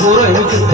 स्वर एमती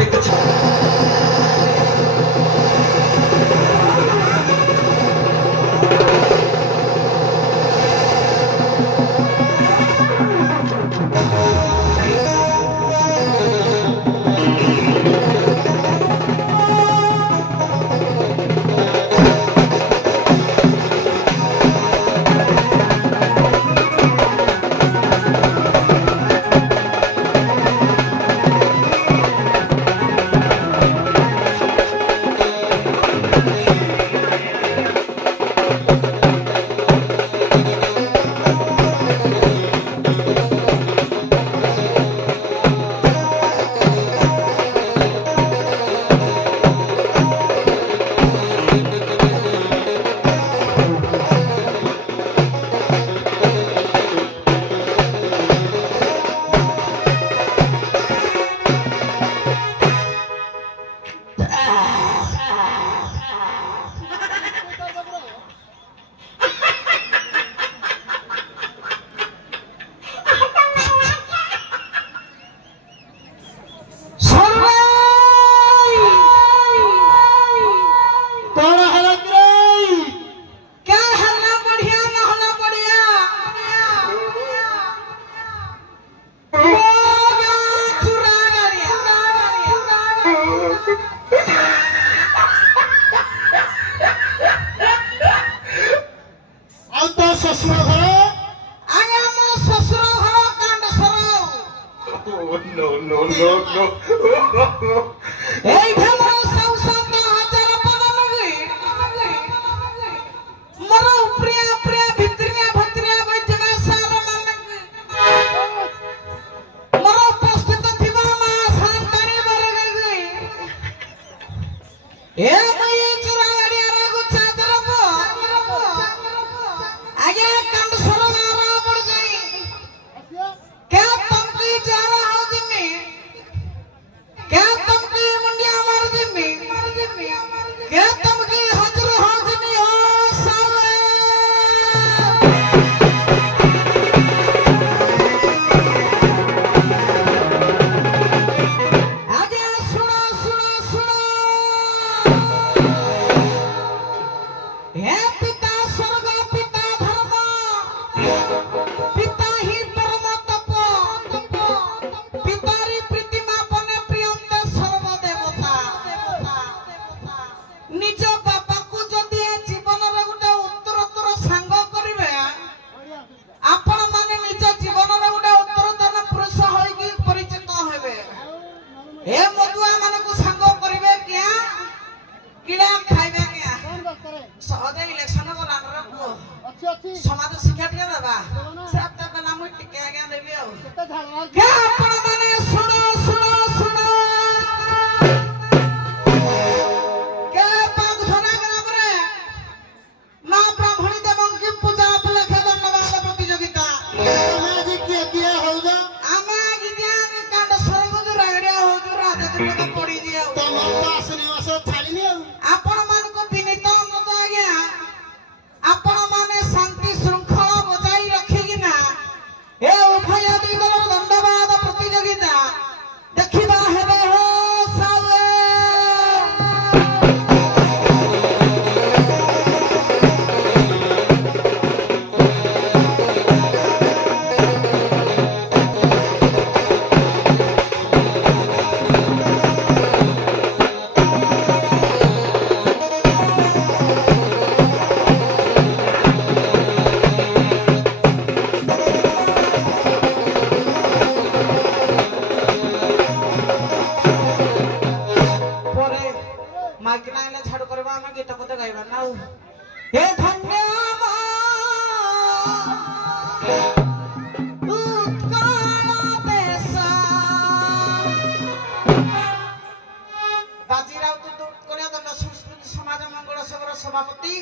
सभापति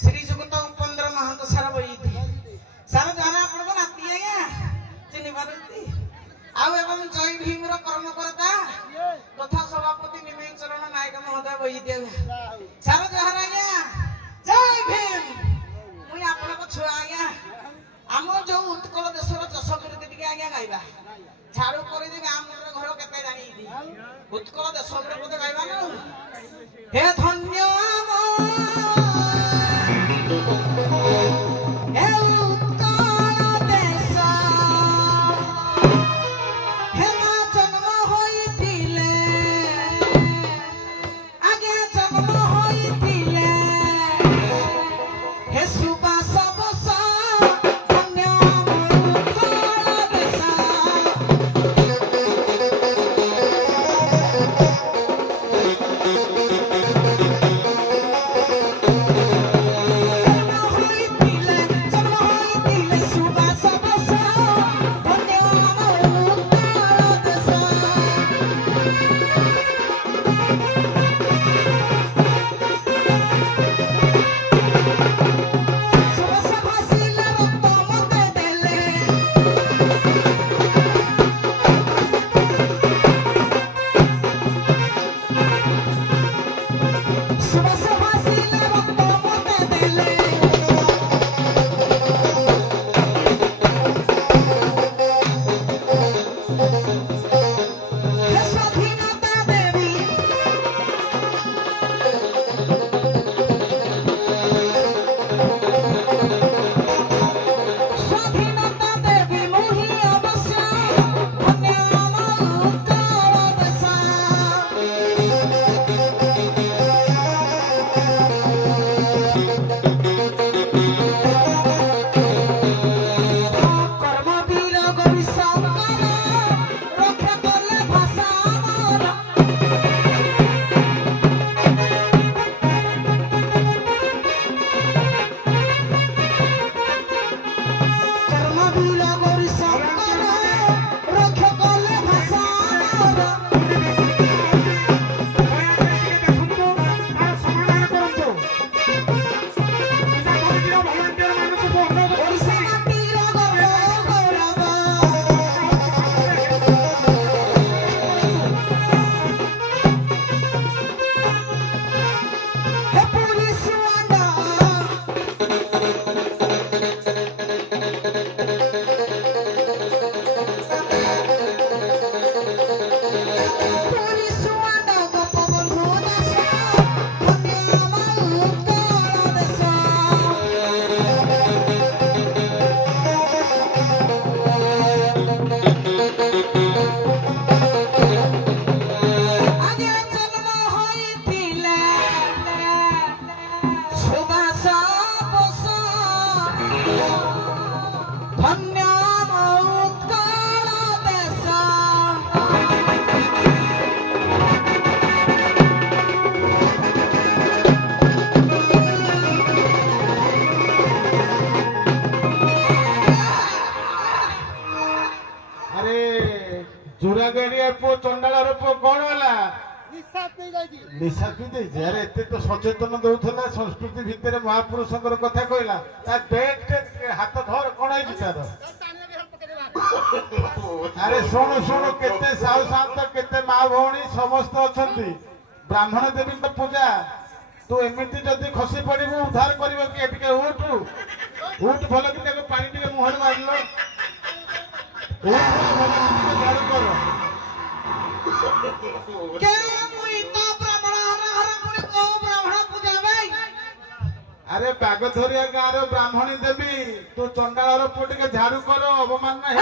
श्रीजुक्त उपेन्द्र महांत सार बई सार जाना आपण को नाती आज्ञा चिन्ह पारती आउ एवं जय भीम रो कर्मकर्ता तथा सभापति निमेय चरण नायक महोदय बई सार जहर आज्ञा जय भीम मुई आपण को छुआ आज्ञा आम जो उत्कल देशर जस कीर्ति टिके आज्ञा गाइबा झाड़ू कर दे गाम ଘର କେତେ ଜାଣିଛି ଉତ୍କଳ ଦେଶ ଉପରେ ବୋଧେ ଗାଇବା ନା ହେ ଧନ୍ୟ ଆମ ହେ ଉତ୍କଳ ଦେଶ ହେ ମା ଜନ୍ମ ହୋଇଥିଲେ ଆଜ୍ଞା ଜନ୍ମ ହୋଇଥିଲେ ହେ ସୁବାସ ବସ ଧନ୍ୟ ଆମ ଉତ୍କଳ ଦେଶ निशा पी दे अरे एते तो सचेतन दउथला संस्कृति भितर महापुरुषंकर कथा कहला ता डेट हाथ धर कोन है तार अरे सुन सुन केते साउ शांत केते मां भौणी समस्त अछंती ब्राह्मण देवी पूजा तू एमिति जदी खसी पड़िबू उद्धार करबो कि एटिके उठ भलो कि ताको पानी टिके मुहर मारलो उठ भलो कि झाड़ू कर के मुई तो ब्राह्मण हर पुणी को ब्राह्मण पूजा भाई अरे बागधरिया गाँव रो ब्राह्मणी देवी तू चंडाल पुओ टिके झाड़ू कर अवमान है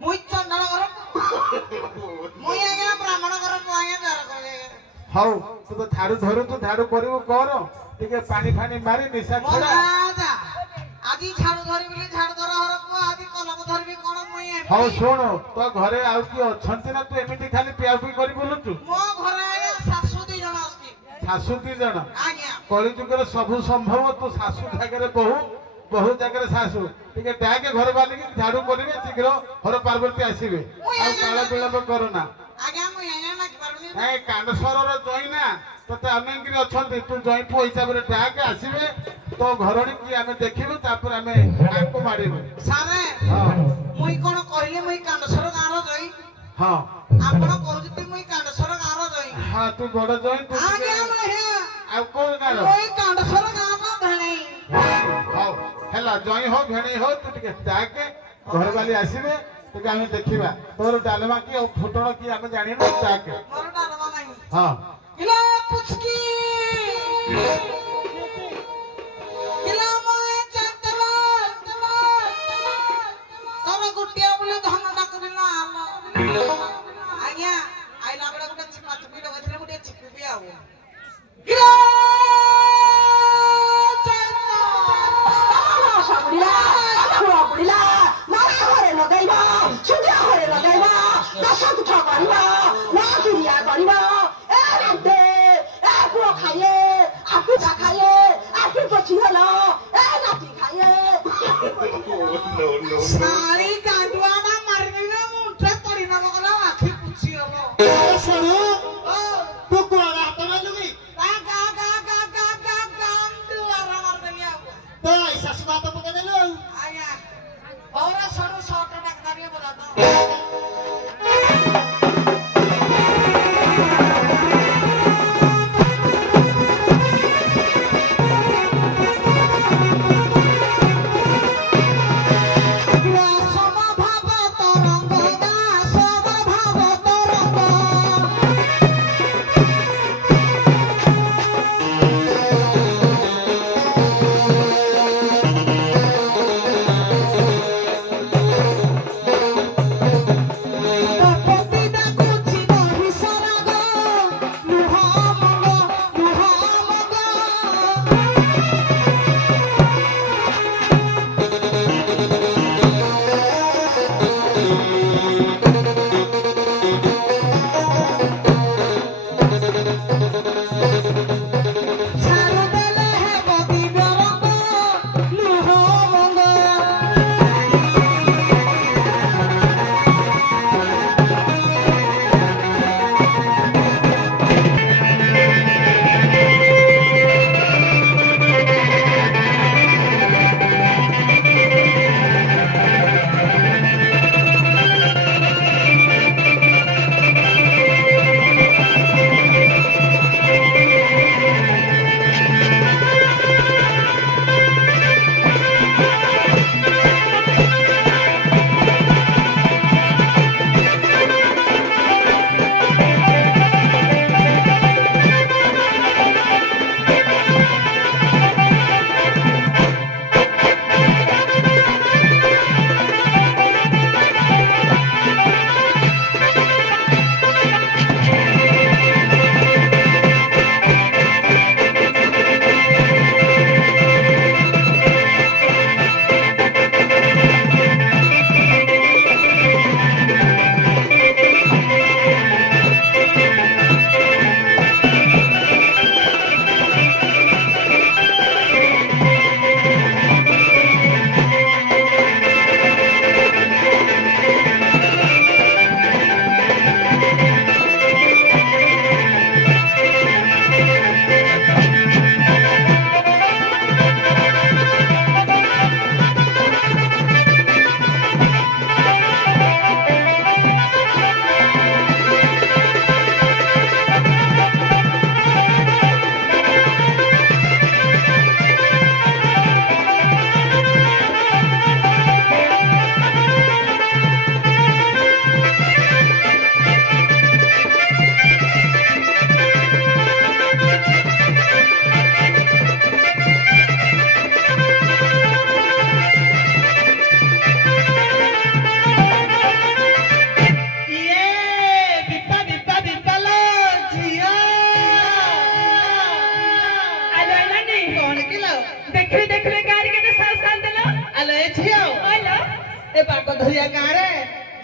मुई चंडाल घर मुई आगे ब्राह्मण घर को आगे झाड़ कर हौ तू तो झाड़ू धरू तू झाड़ू करिवो कर टिके पानी फानी मारी निशा छोड़ा राजा आदि झाड़ू धरी बिली झाड़ू धर हर को आदि कलम धरबी कोन मुई हौ सुन तो घरे आउ की अछंती ना तू एमिति खाली पियापी करी बोलुचु मो घरे आगे सासू दी जण आस्ती सासू दी जण आज्ञा कली जुगर सब संभव तू सासू जागरे बहु जागरे सासू टिके डाके घर वाली की झाड़ू करिवे शीघ्र हर पार्वती आसीबे आ काला विलंब करना आज्ञा मुई आज्ञा ना पारुनी ए कानसर रो जई ना तते अनेकरी अछंती तू जई पो हिसाब रे डाके आसीबे तो घरणी की आमे देखिबु तापर आमे आको मारिबु सारे हां मुई कोन कहले मुई कांडसर गारो जई हां आपण कहजती मुई कांडसर गारो जई हां तू बड़ जई तू आज्ञा महे आ कोन गारो मुई कांडसर गारो भेणई हां हेला जई हो भेणी हो तू टिके डाके घर वाली आसीबे ଟିକେ ଆମେ ଦେଖିବା ତୋର ଡାଲମା କି ଆଉ ଫୁଟଣ କି ଆମେ ଜାଣିନୁ ତାକେ ମୋର ଡାଲମା ନାହିଁ ହଁ କିଲା ପୁଚକି କିଲା ମଏ ଚାତଲା ତୋର ଗୁଟିଆ ବୋଲି ଧନ ଡାକୁନି ନା ଆଜ୍ଞା ଆଇଲା ବେଳେ ଗୋଟେ ଚିପା ଚିପି ଲଗେଇଥିଲେ ଗୋଟେ ଚିପିବି ଆଉ କିଲା सारी कांडवाना मारनी ना मुझे तोड़ी ना मगला आँखें पूछी हो सुनो तू कुआं आता ना लुगी कांडवाना मार दिया तो ऐसा सुना तो पकड़ लो आया और सरू शॉट टकता नहीं बताता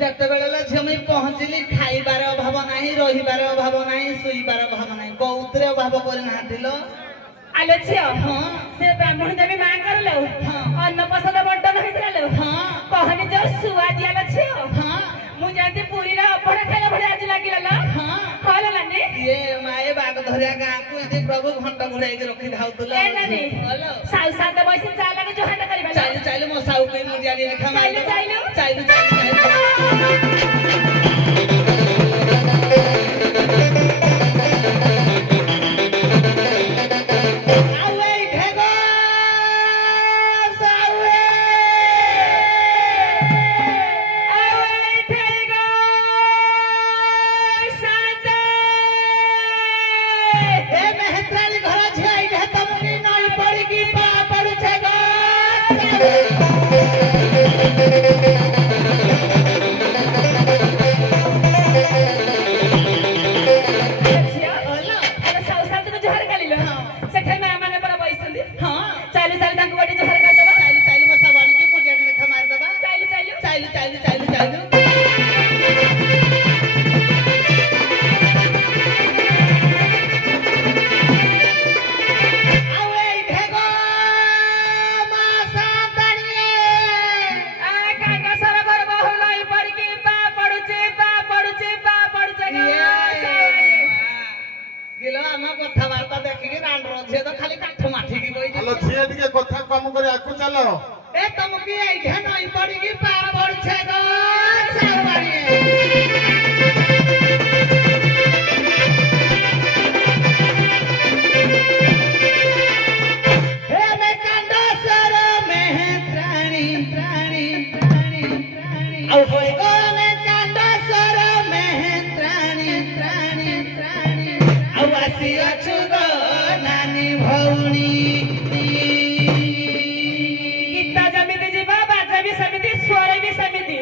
ଯେତେବେଳେ ଝିଅ ପହଞ୍ଚିଲି ଖାଇବାର ଅଭାବ ନାହିଁ ରହିବାର ଅଭାବ ନାହିଁ ଶୋଇବାର ଅଭାବ ନାହିଁ କୋଉଥିରେ ଅଭାବ କରିନାହାନ୍ତି ଲୋ ଆଲୋ ଝିଅ ସେ ବ୍ରାହ୍ମଣ ଦେବୀ ମାଙ୍କର ଲୋ ଅନ୍ନପ୍ରସାଦ ବଣ୍ଟନ ହେଇଥିଲା ଲୋ କହନି ଯୋଉ ସୁଆଦିଆ ଲୋ ଝିଅ ମୁଁ ଯେମିତି ପୁରୀର ଅବଢ଼ା ଖାଇଲା ଭଳିଆ ଆଜି ଲାଗିଲା ଲୋ ଭଲ ନାନି ଇଏ ମାଏ ବାଗ ଧରିଆ ଗାଁକୁ ଏଠି ପ୍ରଭୁ ଘଣ୍ଟ ଘୋଡେଇକି ରଖି ଧାଉଥିଲା ଏ ନାନି ସାଉ ସାତ ବୟସ ଚାଲାକି ଜହାଟ କରିବା ଚାଲୁ ଚାଲୁ ମୋ ସାଉ ପାଇଁ ମୁଁ ଜାଣି ରେଖା ଚାଲୁ ଚାଲୁ ଚାଲୁ ଚାଲୁ Away! ଆକୁ ଚାଲ ए तुमकी ऐठे नई पड़ी की पार बढ़ छे गो सावरिए हे मैं कांडा सर में त्राणी त्राणी त्राणी त्राणी औ होय गो मैं कांडा सर में त्राणी त्राणी त्राणी औ आसी अछु गो नानी भौणी गीता जमिति जीवा बाजा भी समिति स्वर भी समिति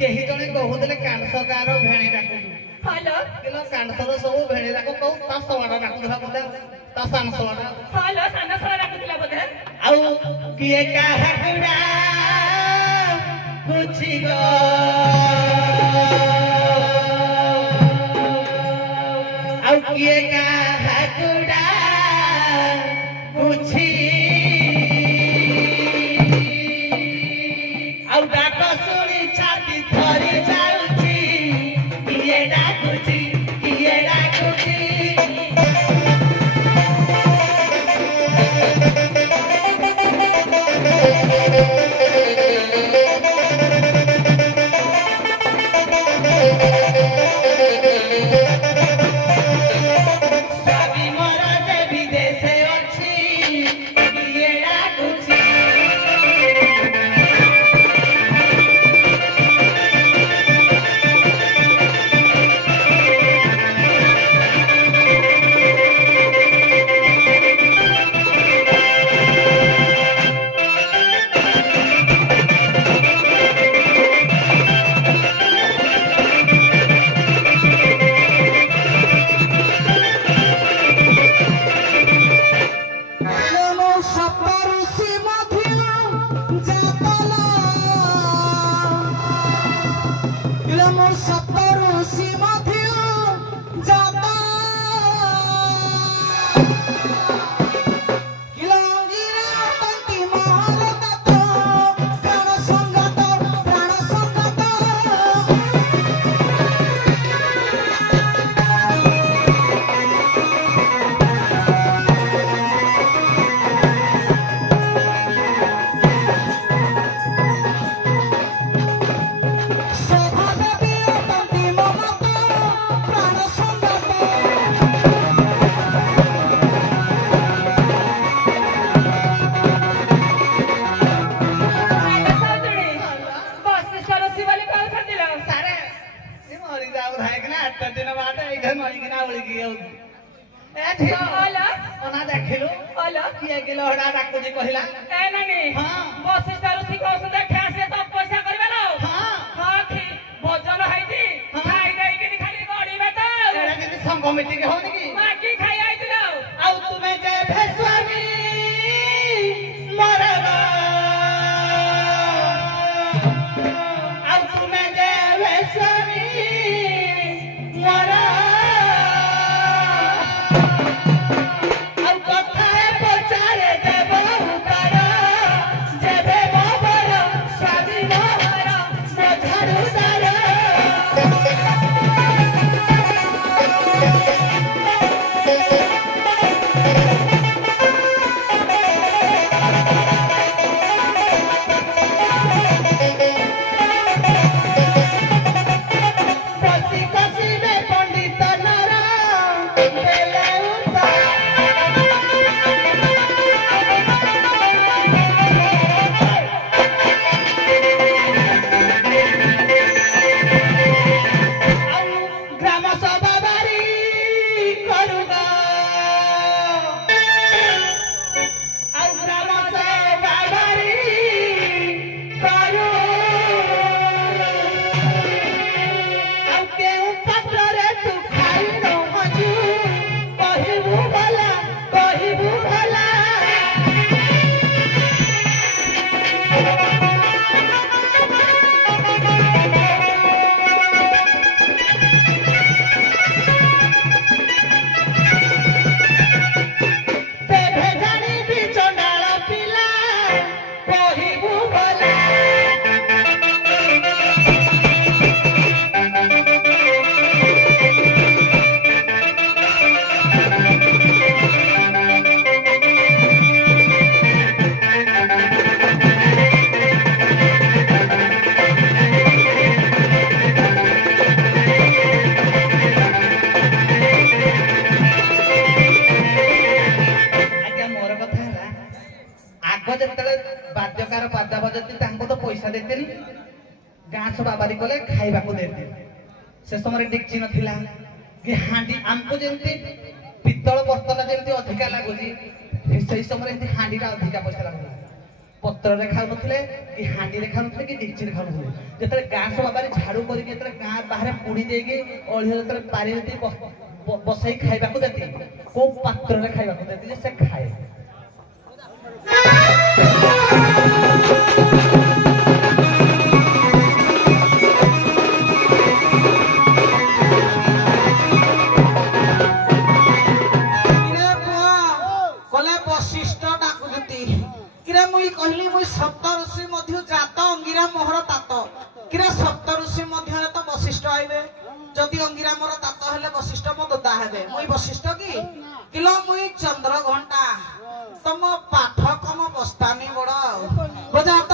केही जने कहूले कांसर गारो भेणे डाकू हेलो केलो कांसर सब भेणे डाकू कहू ता सवाडा डाकू धरा बोले ता सान सवाडा हेलो साना सारा डाकुला बोले आउ किए काहाकुडा कुछि गो आउ किए काहाकुडा कुछि आउ डाक सुनी छाती धरी जाउछि किए डाकुछि किए डाकुछि ए झियो होला ओना देखिलु होला किए गेलो हडा डाकुजी कहिला ए नानी हां बसिष्ठ ऋषि कहउसन देखा से तो पैसा करबेलो हां हां की भोजन हैती खाई देई के खाली गड़ीबे तो एडा के संग मिटी के होनी की माकी खाई आइतलो आउ तुमे जे भेस्वामी मरगा आउ तुमे जे भेस्वामी मरगा बाद्यकार बाजा बजती तो पैसा देते गाँ सब आबादी कले खाइबा को देते से समय डेक्ची नथिला कि हांडी आमको जेमती पित्तल बर्तन जेमती अधिका लागुची से समय हांडी अधिका पैसा लागुला पत्र रे खाउ नथिले कि हांडी रे खाउ नथिले कि डेक्ची रे खाउ नथिले जेतले गाँ सब आबादी झाड़ू करी के जेतले गाँ बाहर पुड़ी देगी ओळी जेतले पारी देती बसाई खाइबा को देती को पात्र रे खाइबा को देती जे से खाए कहली मुई सप्त ऋषि मध्य जात अंगिरा मोहर तात किरा सप्त ऋषि मध्य तो वशिष्ठ आइबे जदि अंगिरा मोहर तात हेले वशिष्ठ मो ददा हेबे मुई वशिष्ठ की किलो मुई चंद्र घंटा तम पाठ कम बस्तानी बड़ बजात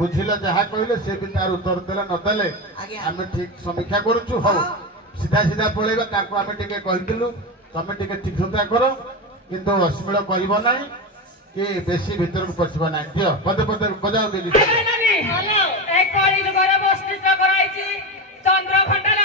बुझिला जहा कहले से भी तार उत्तर देला न देले आमे ठीक समीक्षा करूछु हो सीधा सीधा पळेबा ताको आमे टिके कहितलु तमे टिके ठीक सुता करो किंतु अस्मिळ करिवो नाही कि बेसी भीतर को पछवा ना दियो पदे पदे बजाओ बेली ए कଳି जुगर बस्तिष्ठ कराइछि चंद्र घंटा